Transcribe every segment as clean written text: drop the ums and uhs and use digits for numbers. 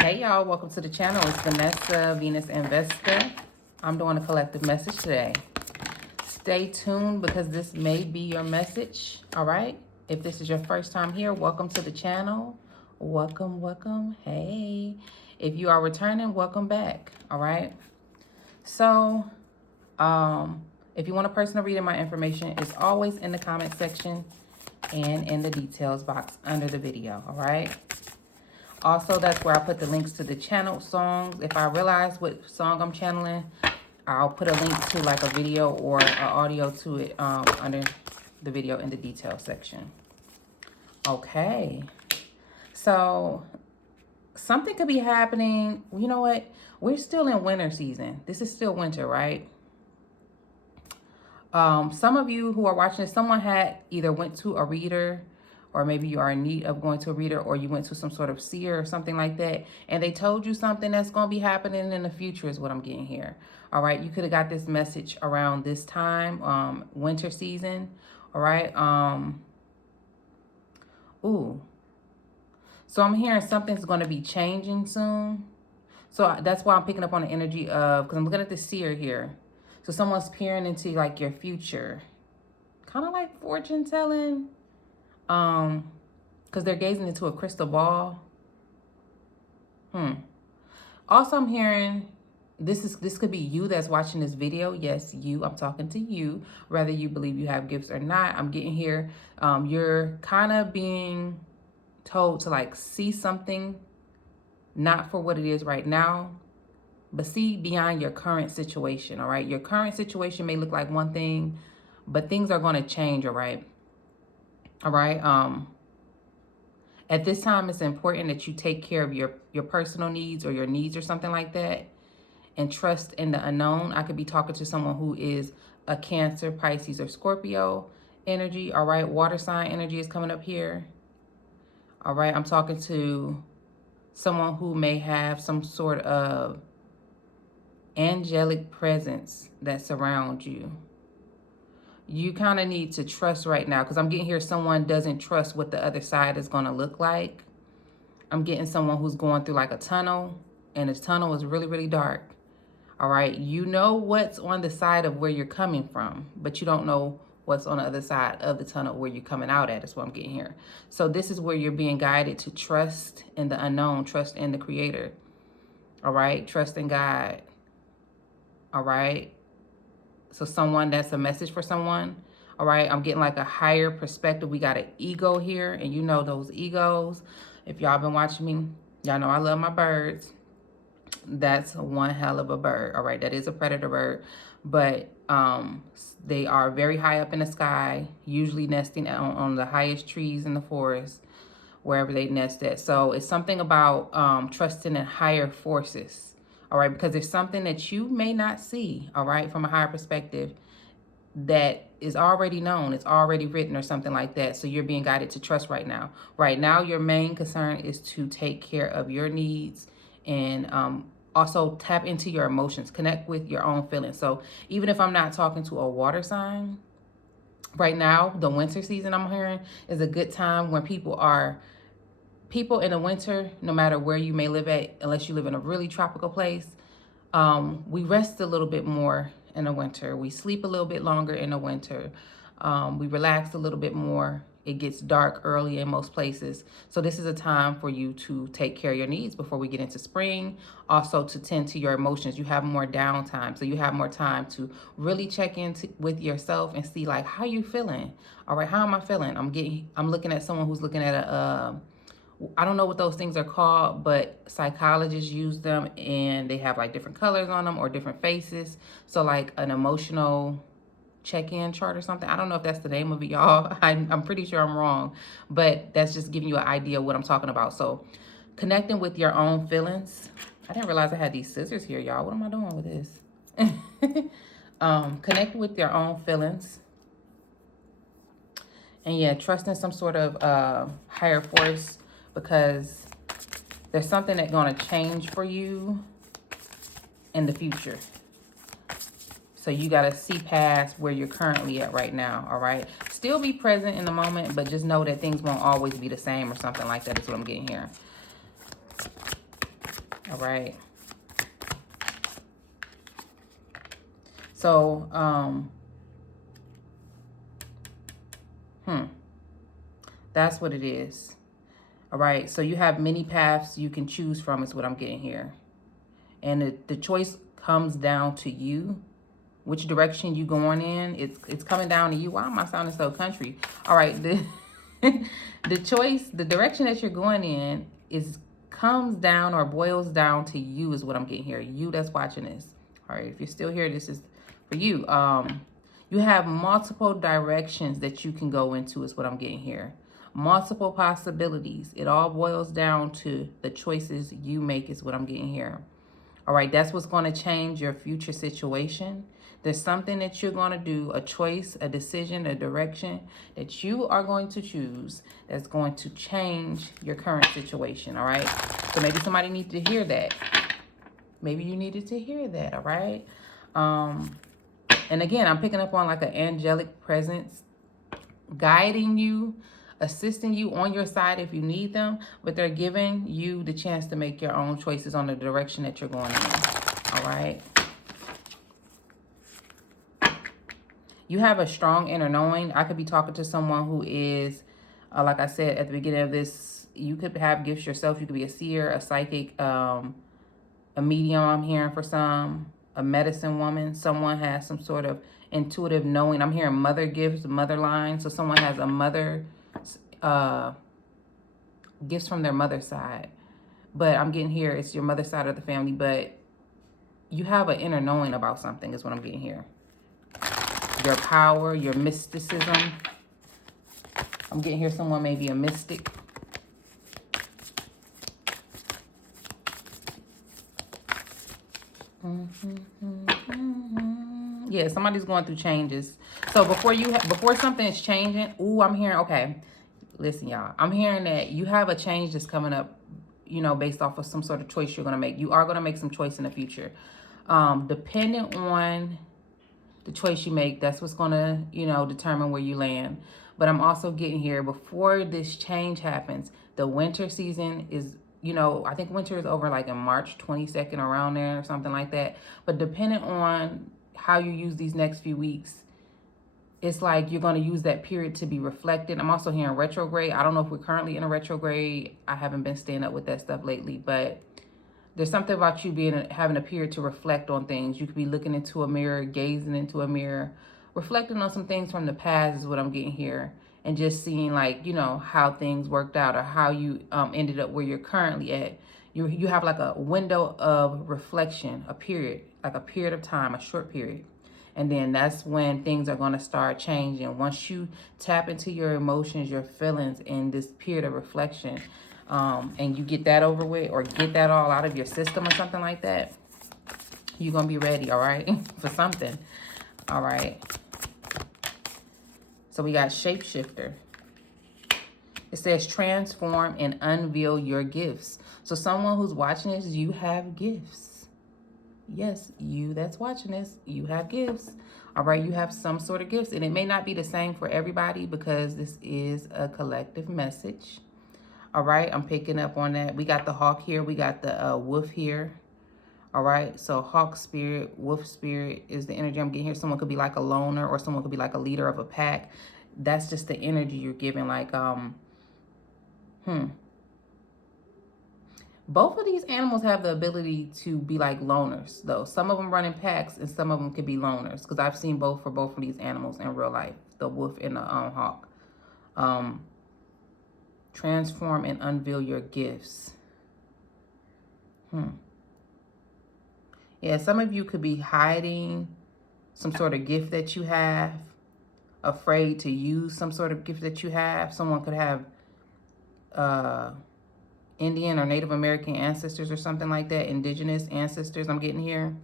Hey y'all, welcome to the channel. It's Vanessa Venus Vesta. I'm doing a collective message today. Stay tuned because this may be your message, all right? If this is your first time here, welcome to the channel. Welcome. Hey. If you are returning, welcome back, all right? So, if you want a personal reading, my information is always in the comment section and in the details box under the video, all right? Also, that's where I put the links to the channel songs. If I realize what song I'm channeling, I'll put a link to like a video or an audio to it under the video in the details section. Okay. So, something could be happening. You know what? We're still in winter season. This is still winter, right? Some of you who are watching this, someone had either went to a reader, or maybe you are in need of going to a reader, or you went to some sort of seer or something like that, and they told you something that's going to be happening in the future is what I'm getting here. All right, you could have got this message around this time, winter season. All right. Ooh. So I'm hearing something's going to be changing soon. So that's why I'm picking up on the energy of, because I'm looking at the seer here. So someone's peering into like your future, kind of like fortune telling. Because they're gazing into a crystal ball. Also, I'm hearing this could be you that's watching this video. Yes, you. I'm talking to you. Whether you believe you have gifts or not, I'm getting here. You're kind of being told to like see something, not for what it is right now, but see beyond your current situation. All right, your current situation may look like one thing, but things are going to change. All right. At this time, it's important that you take care of your personal needs or your needs or something like that, and trust in the unknown. I could be talking to someone who is a Cancer, Pisces, or Scorpio energy. All right, water sign energy is coming up here. All right, I'm talking to someone who may have some sort of angelic presence that surrounds you. You kind of need to trust right now, because I'm getting here someone doesn't trust what the other side is going to look like. I'm getting someone who's going through like a tunnel, and this tunnel is really, really dark. All right. You know what's on the side of where you're coming from, but you don't know what's on the other side of the tunnel where you're coming out at, is what I'm getting here. So this is where you're being guided to trust in the unknown, trust in the Creator. All right. Trust in God. All right. So someone, that's a message for someone. All right. I'm getting like a higher perspective. We got an ego here, and you know those egos. If y'all been watching me, y'all know I love my birds. That's one hell of a bird. All right. That is a predator bird, but they are very high up in the sky, usually nesting on the highest trees in the forest, wherever they nest at. So it's something about trusting in higher forces. All right, because there's something that you may not see, all right, from a higher perspective that is already known, it's already written or something like that. So you're being guided to trust right now. Right now, your main concern is to take care of your needs, and also tap into your emotions, connect with your own feelings. So even if I'm not talking to a water sign, right now, the winter season I'm hearing is a good time when people in the winter, no matter where you may live at, unless you live in a really tropical place, we rest a little bit more in the winter. We sleep a little bit longer in the winter. We relax a little bit more. It gets dark early in most places. So this is a time for you to take care of your needs before we get into spring. Also to tend to your emotions. You have more downtime. So you have more time to really check in with yourself and see like, how you feeling? All right, how am I feeling? I'm looking at someone who's looking at I don't know what those things are called, but psychologists use them, and they have like different colors on them or different faces. So like an emotional check-in chart or something. I don't know if that's the name of it, y'all. I'm pretty sure I'm wrong, but that's just giving you an idea of what I'm talking about. So connecting with your own feelings. I didn't realize I had these scissors here, y'all. What am I doing with this? Connecting with your own feelings. And yeah, trusting some sort of higher force, because there's something that's going to change for you in the future. So you got to see past where you're currently at right now, all right? Still be present in the moment, but just know that things won't always be the same or something like that is what I'm getting here. All right. So, that's what it is. All right. So you have many paths you can choose from is what I'm getting here. And the choice comes down to you. Which direction you going in, it's coming down to you. Why am I sounding so country? All right, the choice, the direction that you're going in comes down or boils down to you is what I'm getting here. You that's watching this. All right, if you're still here, this is for you. You have multiple directions that you can go into is what I'm getting here. Multiple possibilities. It all boils down to the choices you make is what I'm getting here. All right, that's what's going to change your future situation. There's something that you're going to do, a choice, a decision, a direction that you are going to choose that's going to change your current situation, all right? So maybe somebody needs to hear that. Maybe you needed to hear that, all right? And again, I'm picking up on like an angelic presence guiding you, assisting you on your side if you need them, but they're giving you the chance to make your own choices on the direction that you're going in, all right? You have a strong inner knowing. I could be talking to someone who is, like I said at the beginning of this, you could have gifts yourself. You could be a seer, a psychic, a medium, I'm hearing for some, a medicine woman. Someone has some sort of intuitive knowing. I'm hearing mother gifts, mother line. So someone has a mother, gifts from their mother's side. But I'm getting here, it's your mother's side of the family, but you have an inner knowing about something is what I'm getting here. Your power, your mysticism. I'm getting here someone may be a mystic. Yeah, somebody's going through changes. So before something is changing, I'm hearing, okay, listen, y'all. I'm hearing that you have a change that's coming up, you know, based off of some sort of choice you're going to make. You are going to make some choice in the future. Depending on the choice you make, that's what's going to, you know, determine where you land. But I'm also getting here, before this change happens, the winter season is, you know, I think winter is over like in March 22nd, around there or something like that. But depending on how you use these next few weeks, it's like you're going to use that period to be reflected. I'm also hearing retrograde. I don't know if we're currently in a retrograde. I haven't been staying up with that stuff lately, but there's something about you having a period to reflect on things. You could be looking into a mirror, gazing into a mirror, reflecting on some things from the past is what I'm getting here. And just seeing, like, you know, how things worked out or how you ended up where you're currently at. You have like a window of reflection, a period, like a period of time, a short period. And then that's when things are going to start changing. Once you tap into your emotions, your feelings in this period of reflection, and you get that over with, or get that all out of your system or something like that, you're going to be ready, all right, for something. All right. So we got shapeshifter. It says transform and unveil your gifts. So someone who's watching this, you have gifts. Yes, you that's watching this, you have gifts. All right, you have some sort of gifts. And it may not be the same for everybody because this is a collective message. All right, I'm picking up on that. We got the hawk here. We got the wolf here. All right, so hawk spirit, wolf spirit is the energy I'm getting here. Someone could be like a loner, or someone could be like a leader of a pack. That's just the energy you're giving. Like, both of these animals have the ability to be like loners, though. Some of them run in packs, and some of them could be loners. Because I've seen both for both of these animals in real life, the wolf and the hawk. Transform and unveil your gifts. Yeah, some of you could be hiding some sort of gift that you have, afraid to use some sort of gift that you have. Someone could have Indian or Native American ancestors or something like that, indigenous ancestors I'm getting here.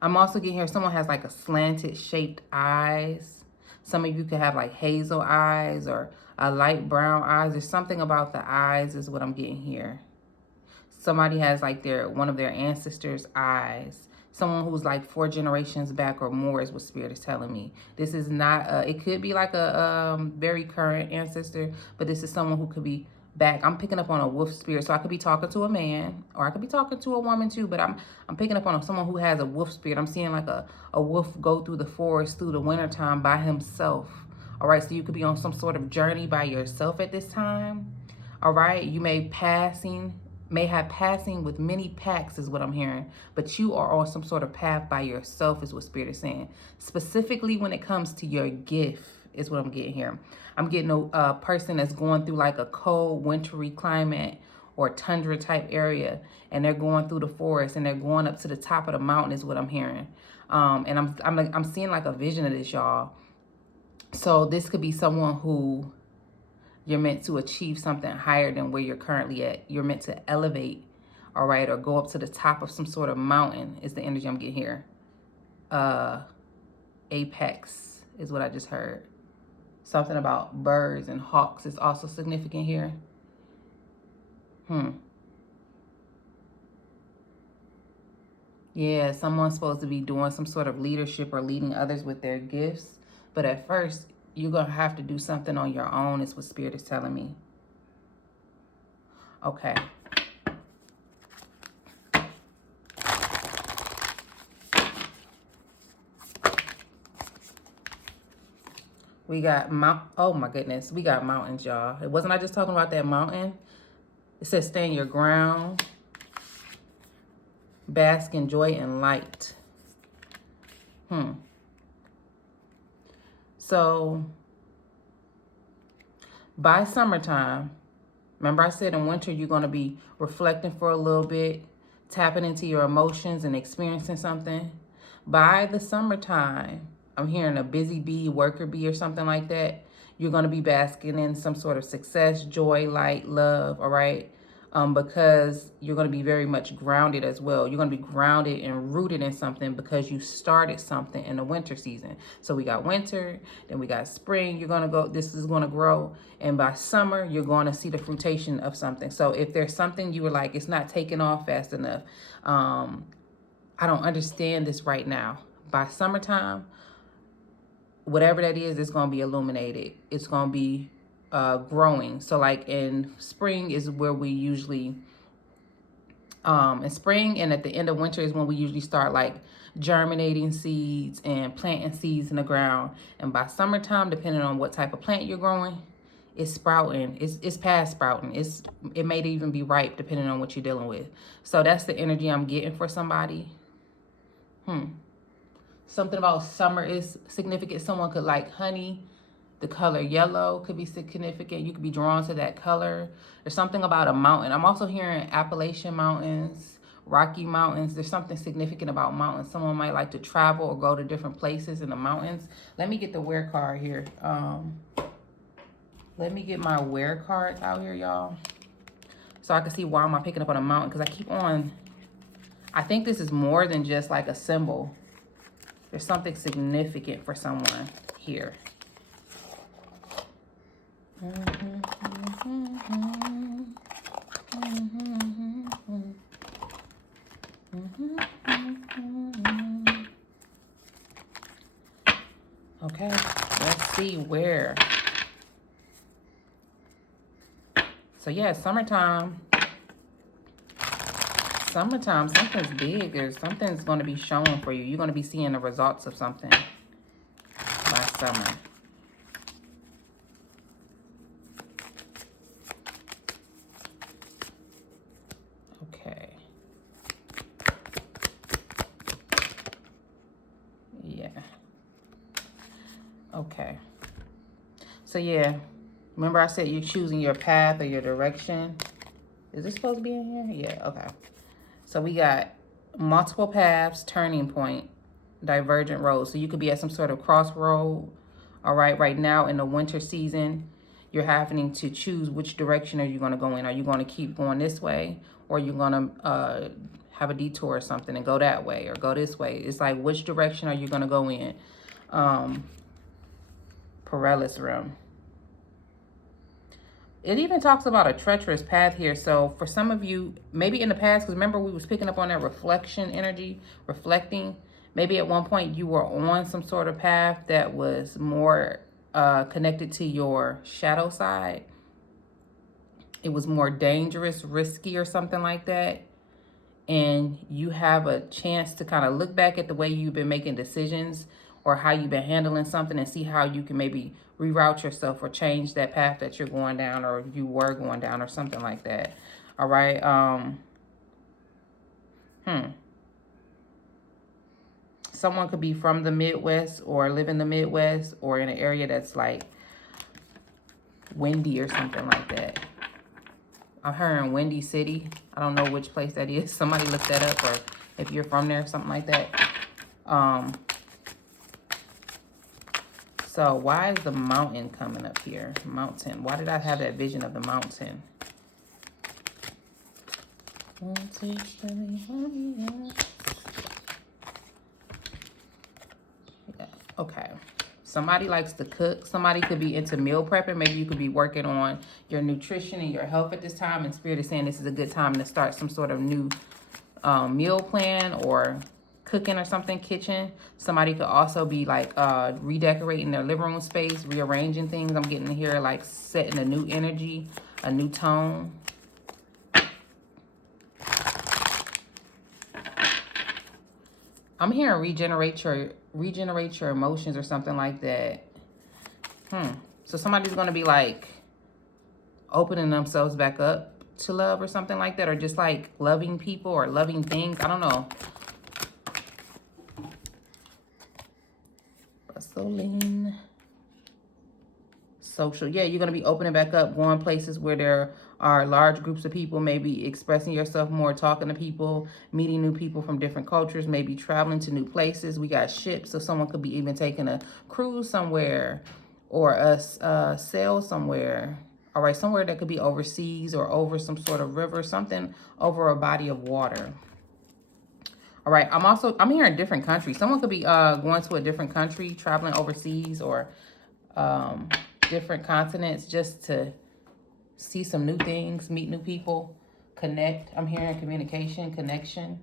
I'm also getting here, someone has like a slanted shaped eyes. Some of you could have like hazel eyes or a light brown eyes. There's something about the eyes is what I'm getting here. Somebody has like one of their ancestors' eyes. Someone who's like 4 generations back or more is what Spirit is telling me. This is not, it could be like a very current ancestor, but this is someone who could be back. I'm picking up on a wolf spirit. So I could be talking to a man or I could be talking to a woman too, but I'm picking up on someone who has a wolf spirit. I'm seeing like a wolf go through the forest through the wintertime by himself. All right, so you could be on some sort of journey by yourself at this time. All right, you may have passing with many packs is what I'm hearing, but you are on some sort of path by yourself is what Spirit is saying. Specifically when it comes to your gift is what I'm getting here. I'm getting a person that's going through like a cold, wintry climate or tundra type area, and they're going through the forest and they're going up to the top of the mountain is what I'm hearing. And I'm seeing like a vision of this, y'all. So this could be someone who you're meant to achieve something higher than where you're currently at. You're meant to elevate, all right, or go up to the top of some sort of mountain is the energy I'm getting here. Apex is what I just heard. Something about birds and hawks is also significant here. Yeah, someone's supposed to be doing some sort of leadership or leading others with their gifts. But at first, you're going to have to do something on your own is what Spirit is telling me. Okay. We got oh my goodness, we got mountains, y'all. Wasn't I just talking about that mountain? It says stay in your ground, bask in joy and light. So by summertime, remember I said in winter you're going to be reflecting for a little bit, tapping into your emotions and experiencing something. By the summertime, I'm hearing a busy bee, worker bee or something like that. You're going to be basking in some sort of success, joy, light, love, all right? Because you're going to be very much grounded as well. You're going to be grounded and rooted in something because you started something in the winter season. So we got winter, then we got spring. You're going to go, this is going to grow. And by summer, you're going to see the fruitation of something. So if there's something you were like, it's not taking off fast enough. I don't understand this right now. By summertime, whatever that is, it's going to be illuminated. It's going to be growing. So like in spring is where we usually in spring and at the end of winter is when we usually start like germinating seeds and planting seeds in the ground. And by summertime, depending on what type of plant you're growing, it's sprouting. It's past sprouting. It may even be ripe depending on what you're dealing with. So that's the energy I'm getting for somebody. Something about summer is significant. Someone could like honey. The color yellow could be significant. You could be drawn to that color. There's something about a mountain. I'm also hearing Appalachian Mountains, Rocky Mountains. There's something significant about mountains. Someone might like to travel or go to different places in the mountains. Let me get the where card here. Let me get my where card out here, y'all. So I can see why am I picking up on a mountain. Because I keep on, I think this is more than just like a symbol. There's something significant for someone here. Okay, let's see where. So yeah, summertime, something's big or something's going to be shown for you. You're going to be seeing the results of something by summer. Okay. Yeah. Okay. So yeah, remember I said you're choosing your path or your direction. Is this supposed to be in here? Yeah, okay. So we got multiple paths, turning point, divergent roads. So you could be at some sort of crossroad. All right, right now in the winter season, you're having to choose which direction are you going to go in. Are you going to keep going this way, or are you going to have a detour or something and go that way or go this way? It's like, which direction are you going to go in? Perilous realm. It even talks about a treacherous path here. So for some of you, maybe in the past, because remember we was picking up on that reflection energy, reflecting. Maybe at one point you were on some sort of path that was more connected to your shadow side. it was more dangerous, risky, or something like that. And you have a chance to kind of look back at the way you've been making decisions or how you've been handling something and see how you can maybe reroute yourself or change that path that you're going down or you were going down or something like that. All right. Someone could be from the Midwest or live in the Midwest or in an area that's like windy or something like that. I'm hearing Windy City. I don't know which place that is. Somebody look that up, or if you're from there, something like that. So why is the mountain coming up here? Mountain. Why did I have that vision of the mountain? Yeah, okay. Somebody likes to cook. Somebody could be into meal prepping. Maybe you could be working on your nutrition and your health at this time. And Spirit is saying this is a good time to start some sort of new meal plan or cooking or something, kitchen. Somebody could also be like redecorating their living room space, rearranging things. I'm getting here like setting a new energy, a new tone. I'm hearing regenerate your emotions or something like that. So somebody's going to be like opening themselves back up to love or something like that, or just like loving people or loving things. I don't know. Gasoline. Social. Yeah, you're going to be opening back up, going places where there are large groups of people, maybe expressing yourself more, talking to people, meeting new people from different cultures, maybe traveling to new places. We got ships, so someone could be even taking a cruise somewhere or a sail somewhere. All right, somewhere that could be overseas or over some sort of river, something over a body of water. All right, I'm hearing different countries. Someone could be going to a different country, traveling overseas or different continents just to see some new things, meet new people, connect. I'm hearing communication, connection.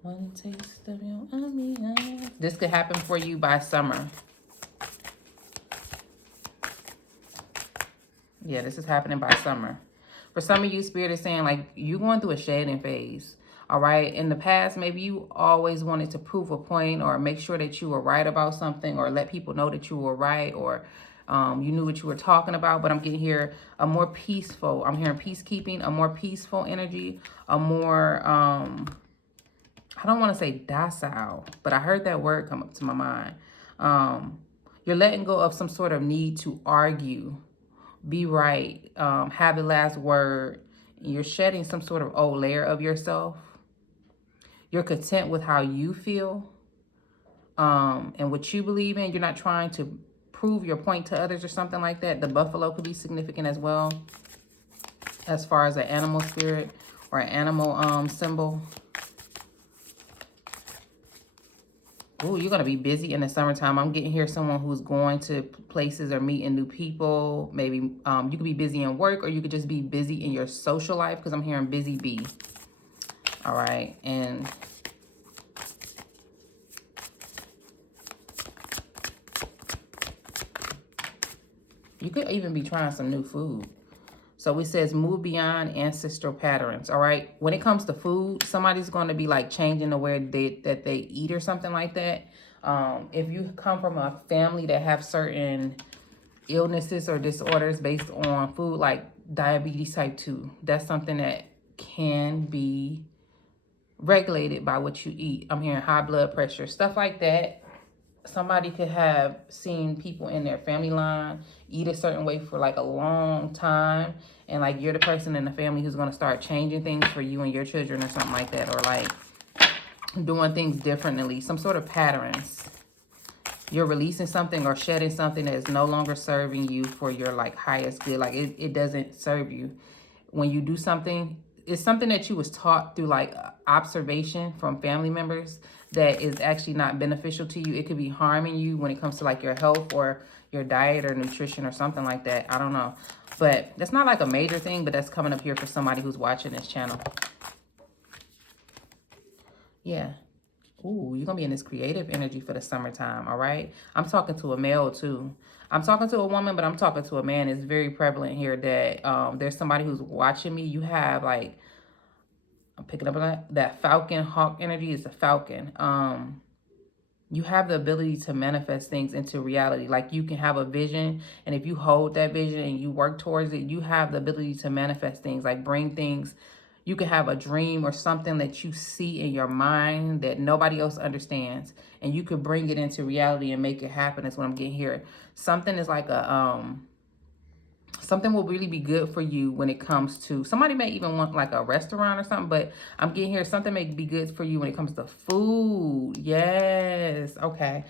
One taste of your ambiance. This could happen for you by summer. Yeah, this is happening by summer. For some of you, Spirit is saying like you're going through a shedding phase. All right. In the past, maybe you always wanted to prove a point or make sure that you were right about something or let people know that you were right or you knew what you were talking about. But I'm getting here a more peaceful. I'm hearing peacekeeping, a more peaceful energy, a more, I don't want to say docile, but I heard that word come up to my mind. You're letting go of some sort of need to argue, be right, have the last word. You're shedding some sort of old layer of yourself. You're content with how you feel and what you believe in. You're not trying to prove your point to others or something like that. The buffalo could be significant as well, as far as an animal spirit or an animal symbol. Oh, you're going to be busy in the summertime. I'm getting here someone who's going to places or meeting new people. Maybe you could be busy in work or you could just be busy in your social life because I'm hearing busy bee. All right. And you could even be trying some new food. So it says move beyond ancestral patterns. All right. When it comes to food, somebody's going to be like changing the way that they eat or something like that. If you come from a family that have certain illnesses or disorders based on food, like diabetes type 2, that's something that can be regulated by what you eat. I'm hearing high blood pressure, stuff like that. Somebody could have seen people in their family line eat a certain way for like a long time. And like you're the person in the family who's going to start changing things for you and your children or something like that. Or like doing things differently, some sort of patterns. You're releasing something or shedding something that is no longer serving you for your like highest good. Like it doesn't serve you. When you do something, it's something that you was taught through like observation from family members that is actually not beneficial to you. It could be harming you when it comes to like your health or your diet or nutrition or something like that. I don't know. But that's not like a major thing, but that's coming up here for somebody who's watching this channel. Yeah. Ooh, you're going to be in this creative energy for the summertime, all right? I'm talking to a male, too. I'm talking to a woman, but I'm talking to a man. It's very prevalent here that there's somebody who's watching me. You have, like, I'm picking up on that falcon, hawk energy. Is a falcon. You have the ability to manifest things into reality. Like, you can have a vision, and if you hold that vision and you work towards it, you have the ability to manifest things, like bring things. You can have a dream or something that you see in your mind that nobody else understands, and you could bring it into reality and make it happen. Is what I'm getting here. Something is like something will really be good for you when it comes to, somebody may even want like a restaurant or something, but I'm getting here, something may be good for you when it comes to food. Yes. Okay.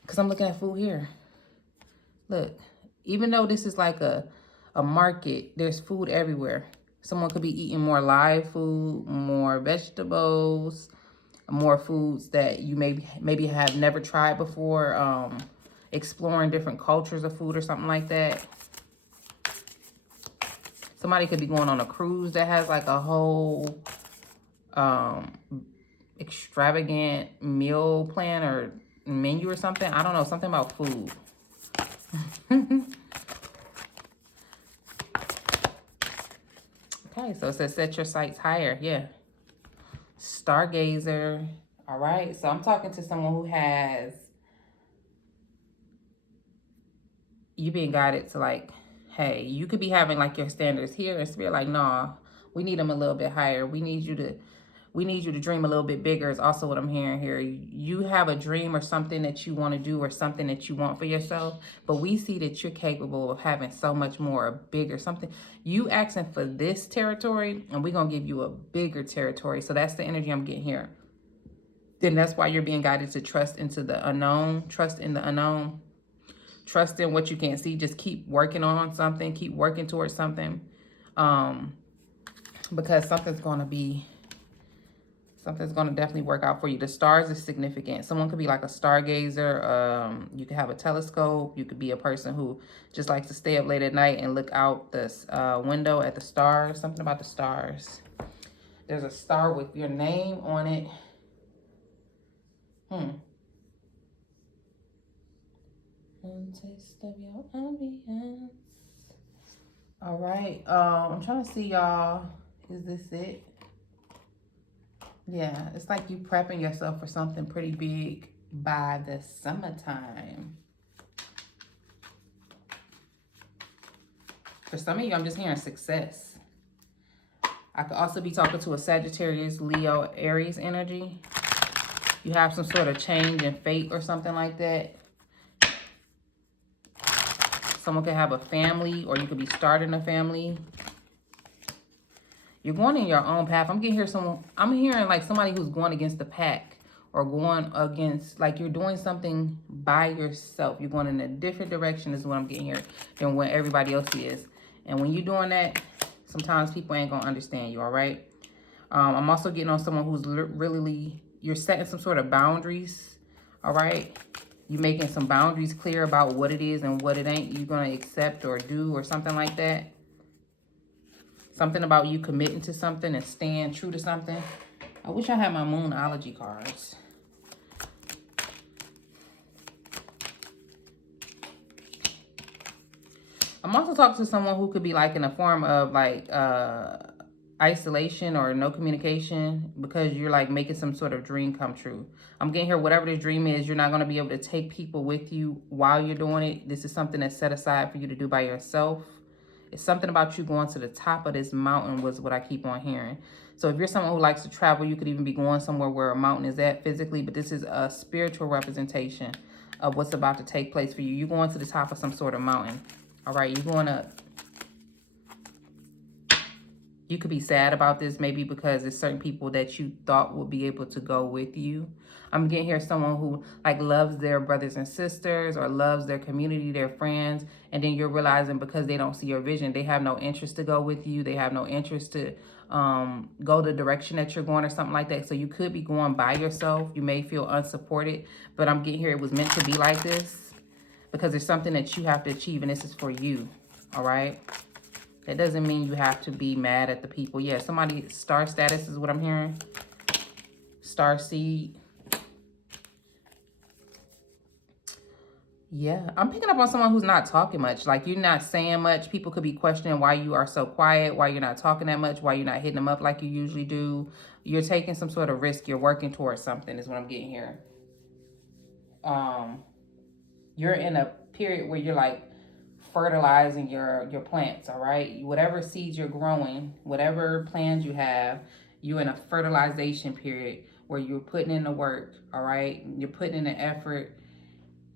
Because I'm looking at food here. Look, even though this is like a market, there's food everywhere. Someone could be eating more live food, more vegetables, more foods that you maybe have never tried before, exploring different cultures of food or something like that. Somebody could be going on a cruise that has like a whole extravagant meal plan or menu or something. I don't know, something about food. Okay, so it says set your sights higher. Yeah. Stargazer. All right, so I'm talking to someone who has, you being guided to like, hey, you could be having like your standards here and spirit like, nah, we need them a little bit higher. We need you to dream a little bit bigger is also what I'm hearing here. You have a dream or something that you want to do or something that you want for yourself, but we see that you're capable of having so much more, bigger, something. You asking for this territory, and we're going to give you a bigger territory. So that's the energy I'm getting here. Then that's why you're being guided to trust into the unknown, trust in the unknown, trust in what you can't see. Just keep working on something, keep working towards something, because something's going to definitely work out for you. The stars is significant. Someone could be like a stargazer. You could have a telescope. You could be a person who just likes to stay up late at night and look out this window at the stars. Something about the stars. There's a star with your name on it. One taste of your ambience. All right. I'm trying to see, y'all. Is this it? Yeah, it's like you prepping yourself for something pretty big by the summertime. For some of you, I'm just hearing success. I could also be talking to a Sagittarius, Leo, Aries energy. You have some sort of change in fate or something like that. Someone could have a family, or you could be starting a family. You're going in your own path. I'm hearing like somebody who's going against the pack, or going against, like you're doing something by yourself. You're going in a different direction is what I'm getting here than what everybody else is. And when you're doing that, sometimes people ain't going to understand you, all right? I'm also getting on someone who's really, you're setting some sort of boundaries, all right? You're making some boundaries clear about what it is and what it ain't you're going to accept or do or something like that. Something about you committing to something and staying true to something. I wish I had my Moonology cards. I'm also talking to someone who could be like in a form of like isolation or no communication, because you're like making some sort of dream come true. I'm getting here, whatever this dream is, you're not going to be able to take people with you while you're doing it. This is something that's set aside for you to do by yourself. It's something about you going to the top of this mountain was what I keep on hearing. So if you're someone who likes to travel, you could even be going somewhere where a mountain is at physically, but this is a spiritual representation of what's about to take place for you. You're going to the top of some sort of mountain. All right, you're going up. You could be sad about this, maybe because there's certain people that you thought would be able to go with you. I'm getting here someone who like loves their brothers and sisters or loves their community, their friends. And then you're realizing because they don't see your vision, they have no interest to go with you. They have no interest to go the direction that you're going or something like that. So you could be going by yourself. You may feel unsupported, but I'm getting here it was meant to be like this because there's something that you have to achieve, and this is for you. All right. That doesn't mean you have to be mad at the people. Yeah, somebody, star status is what I'm hearing. Star seed. Yeah, I'm picking up on someone who's not talking much. Like, you're not saying much. People could be questioning why you are so quiet, why you're not talking that much, why you're not hitting them up like you usually do. You're taking some sort of risk. You're working towards something is what I'm getting here. You're in a period where you're like fertilizing your plants, all right? Whatever seeds you're growing, whatever plans you have, you're in a fertilization period where you're putting in the work, all right? You're putting in the effort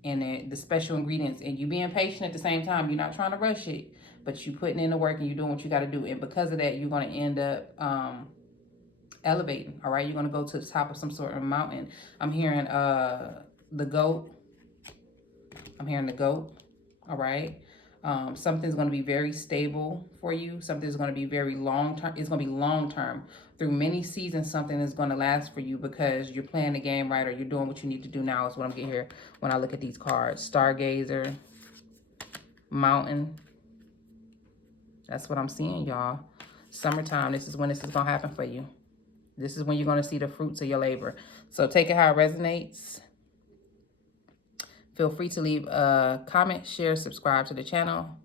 and the special ingredients, and you being patient at the same time. You're not trying to rush it, but you putting in the work and you're doing what you got to do. And because of that, you're going to end up elevating. All right, you're going to go to the top of some sort of mountain. I'm hearing the goat. I'm hearing the goat. All right. Something's going to be very stable for you. Something's going to be very long term. It's going to be long term. Through many seasons, something is going to last for you because you're playing the game right, or you're doing what you need to do now is what I'm getting here when I look at these cards. Stargazer, mountain. That's what I'm seeing, y'all. Summertime, this is when this is going to happen for you. This is when you're going to see the fruits of your labor. So take it how it resonates. Feel free to leave a comment, share, subscribe to the channel.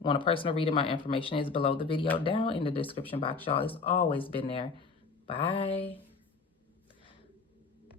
Want a personal reading? My information is below the video, down in the description box, y'all. It's always been there. Bye.